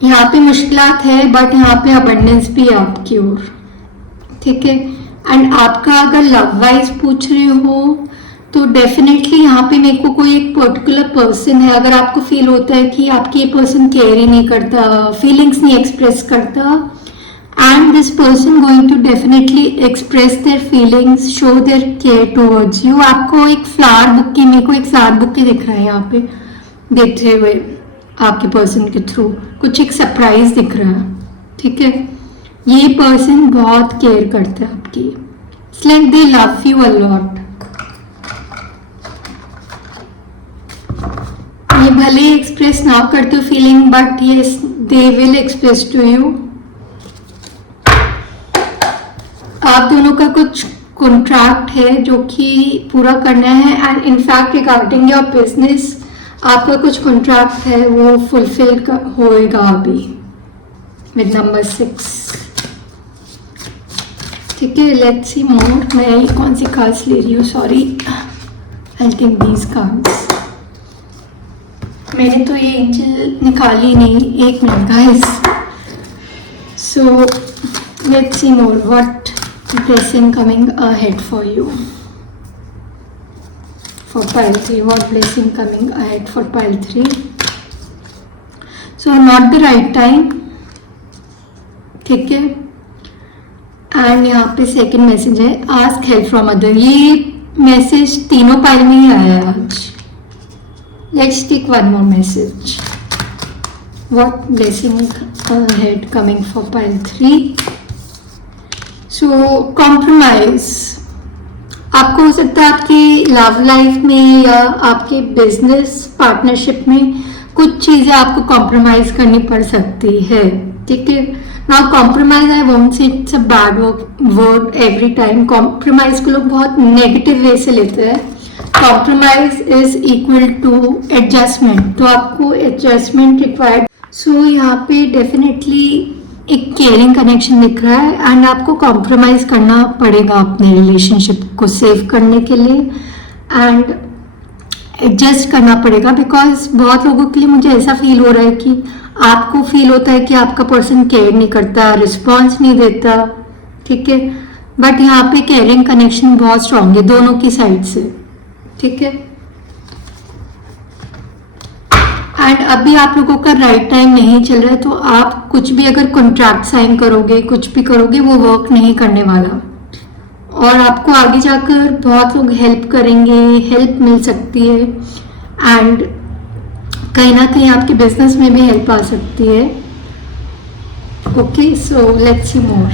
यहाँ पे मुश्किलात है बट यहाँ पे अबंडेंस भी है आपकी ओर। ठीक है, एंड आपका अगर लव वाइज पूछ रहे हो तो डेफिनेटली यहाँ पे मेरे को कोई एक पर्टिकुलर पर्सन है, अगर आपको फील होता है कि आपकी ये पर्सन केयर ही नहीं करता, फीलिंग्स नहीं एक्सप्रेस करता, and this person going to definitely express their feelings, show their care towards you. आपको एक फ्लावर बुके, मेरे को एक फ्लावर बुके दिख रहा है यहाँ पे देखते हुए, आपके पर्सन के थ्रू कुछ एक सरप्राइज दिख रहा है, ठीक है। ये पर्सन बहुत केयर करता है आपकी, it's like they love you a lot. ये भले एक्सप्रेस ना करते हो feeling, but yes they will express to you. आप दोनों का कुछ कॉन्ट्रैक्ट है जो कि पूरा करना है, and in fact regarding your business आपका कुछ कॉन्ट्रैक्ट है वो फुलफिल होएगा अभी विद नंबर 6, ठीक है। Let's see more. मैं कौन सी कार्ड्स ले रही हूँ, sorry, I take these cards. मैंने तो ये एंजल निकाली नहीं, एक minute guys. So let's see more what blessing coming ahead for you for pile 3. What blessing coming ahead for pile 3? So not the right time, ठीक है। And यहाँ पे सेकंड मैसेज है, आस्क हेल्प फ्रॉम अदर। ये message तीनों pile में ही आया है आज। Let's take one more message. What blessing ahead coming for pile 3? So compromise आपको हो सकता है आपकी लव लाइफ में या आपके बिजनेस पार्टनरशिप में कुछ चीज़ें आपको कॉम्प्रोमाइज करनी पड़ सकती है, ठीक है ना। Compromise I won't say it's a bad word every time. Compromise को लोग बहुत नेगेटिव वे से लेते हैं। Compromise is equal to adjustment, तो आपको एडजस्टमेंट रिक्वायर्ड। सो यहाँ पे डेफिनेटली एक केयरिंग कनेक्शन दिख रहा है, एंड आपको कॉम्प्रोमाइज करना पड़ेगा अपने रिलेशनशिप को सेव करने के लिए, एंड एडजस्ट करना पड़ेगा। बिकॉज बहुत लोगों के लिए मुझे ऐसा फील हो रहा है कि आपको फील होता है कि आपका पर्सन केयर नहीं करता, रिस्पॉन्स नहीं देता, ठीक है। बट यहाँ पे केयरिंग कनेक्शन बहुत स्ट्रांग है दोनों की साइड से, ठीक है। एंड अभी आप लोगों का राइट टाइम नहीं चल रहा है, तो आप कुछ भी अगर कॉन्ट्रैक्ट साइन करोगे, कुछ भी करोगे, वो वर्क नहीं करने वाला, और आपको आगे जाकर बहुत लोग हेल्प करेंगे, हेल्प मिल सकती है, एंड कहीं ना कहीं आपके बिजनेस में भी हेल्प आ सकती है। Okay, so let's see more.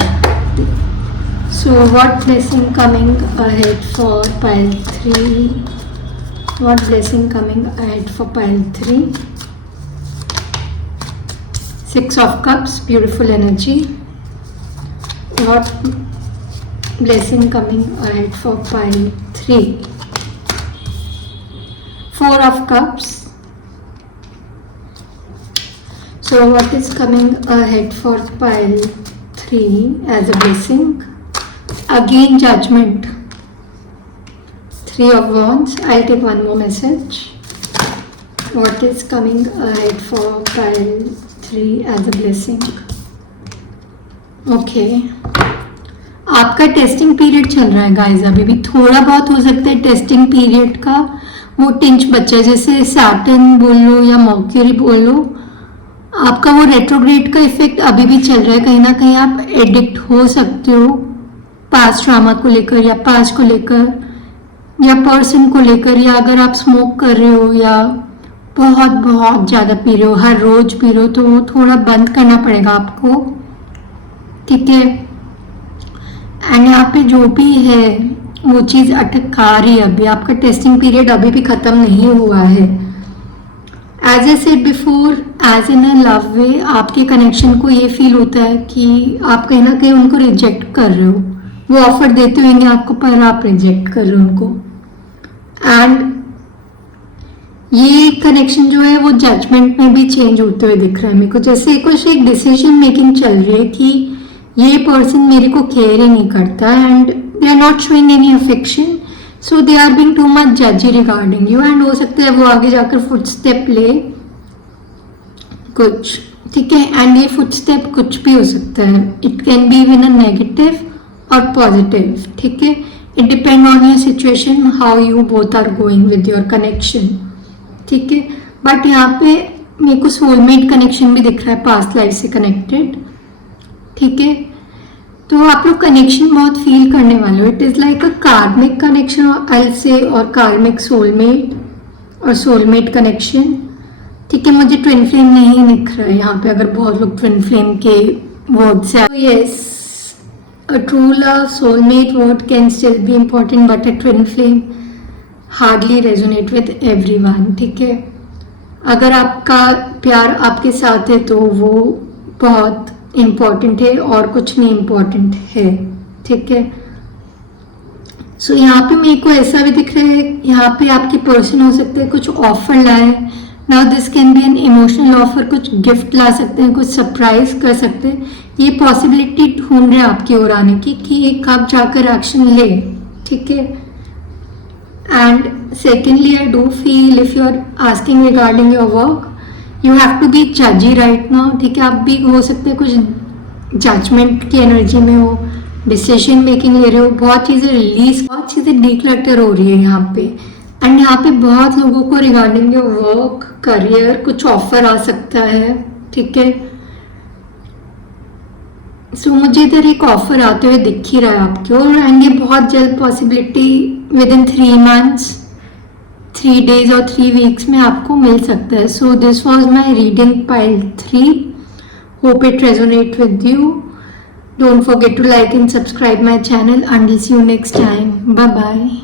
So what blessing coming ahead for pile 3? What blessing coming ahead for pile 3? 6 of Cups, beautiful energy. What blessing coming ahead for pile 3? 4 of Cups. So what is coming ahead for pile 3 as a blessing? Again, Judgment. 3 of Wands. I'll take one more message. What is coming ahead for pile 3 as a blessing? Okay. आपका testing period चल रहा है guys, अभी भी थोड़ा बहुत हो सकता है टेस्टिंग पीरियड का वो टिंच बचा है, जैसे सैटर्न बोल लो या मर्क्यूरी बोल लो। आपका वो रेट्रोग्रेड का इफेक्ट अभी भी चल रहा है। कहीं ना कहीं आप एडिक्ट हो सकते हो पास्ट ड्रामा को लेकर, या पास्ट को लेकर, या पर्सन को लेकर, या अगर आप स्मोक कर रहे हो या बहुत बहुत ज़्यादा पी रहे हो, हर रोज पी रहे हो, तो वो थोड़ा बंद करना पड़ेगा आपको, ठीक है। एंड यहाँ पे जो भी है वो चीज़ अटका रही है अभी। आपका टेस्टिंग पीरियड अभी भी ख़त्म नहीं हुआ है। As I said before, as in a love way, आपके कनेक्शन को ये फील होता है कि आप कहीं ना कहीं उनको रिजेक्ट कर रहे हो। वो ऑफर देते होंगे आपको, पर आप रिजेक्ट कर रहे हो उनको। एंड ये कनेक्शन जो है वो जजमेंट में भी चेंज होते हुए दिख रहा है मेरे को, जैसे कुछ एक डिसीजन मेकिंग चल रही है कि ये पर्सन मेरे को केयर ही नहीं करता, and they are not showing any affection, so they are being too much जजी रिगार्डिंग यू। एंड हो सकता है वो आगे जाकर फुटस्टेप ले कुछ, ठीक है। एंड ये फुटस्टेप कुछ भी हो सकता है, it can be even a negative और पॉजिटिव, ठीक है। It depend on your situation how you both are going with your connection, ठीक है। बट यहाँ पे मेरे को सोलमेट कनेक्शन भी दिख रहा है, पास्ट लाइफ से कनेक्टेड, ठीक है। तो आप लोग कनेक्शन बहुत फील करने वाले हो। It is like a karmic connection I से, और कार्मिक सोलमेट और सोलमेट कनेक्शन, ठीक है। मुझे ट्विन फ्लेम नहीं दिख रहा है यहाँ पे, अगर बहुत लोग ट्विन फ्लेम के वर्ड्स हैं। Yes, a true love soulmate word can still be important but a twin flame hardly resonate with everyone, ठीक है। अगर आपका प्यार आपके साथ है तो वो बहुत इम्पोर्टेंट है और कुछ नहीं इम्पोर्टेंट है, ठीक है। सो यहाँ पे मेरे को ऐसा भी दिख रहा है, यहाँ पे आपके पर्सन हो सकते हैं कुछ ऑफर लाए। Now this can be an emotional offer, कुछ गिफ्ट ला सकते हैं, कुछ सरप्राइज कर सकते हैं। ये पॉसिबिलिटी ढूंढ रहे हैं आपकी ओर आने की कि एक आप जाकर एक्शन ले, ठीक है। And secondly I do feel if you are asking regarding your work you have to be जजी राइट नाउ, ठीक है। आप भी हो सकते हैं कुछ जजमेंट की एनर्जी में हो, डिसीजन मेकिंग ले रहे हो, बहुत चीज़ें रिलीज, बहुत चीज़ें डिक्लटर हो रही है यहाँ पे। एंड यहाँ पे बहुत लोगों को रिगार्डिंग योर वर्क करियर कुछ ऑफर आ सकता है, ठीक है। सो मुझे इधर एक ऑफर आते हुए दिख ही रहा है आपकी ओर, एंड ये बहुत जल्द possibility with in 3 months 3 days और 3 weeks में आपको मिल सकता है। So this was my reading pile 3. Hope it resonate with you. Don't forget to like and subscribe my channel. Until see you next time. Bye bye.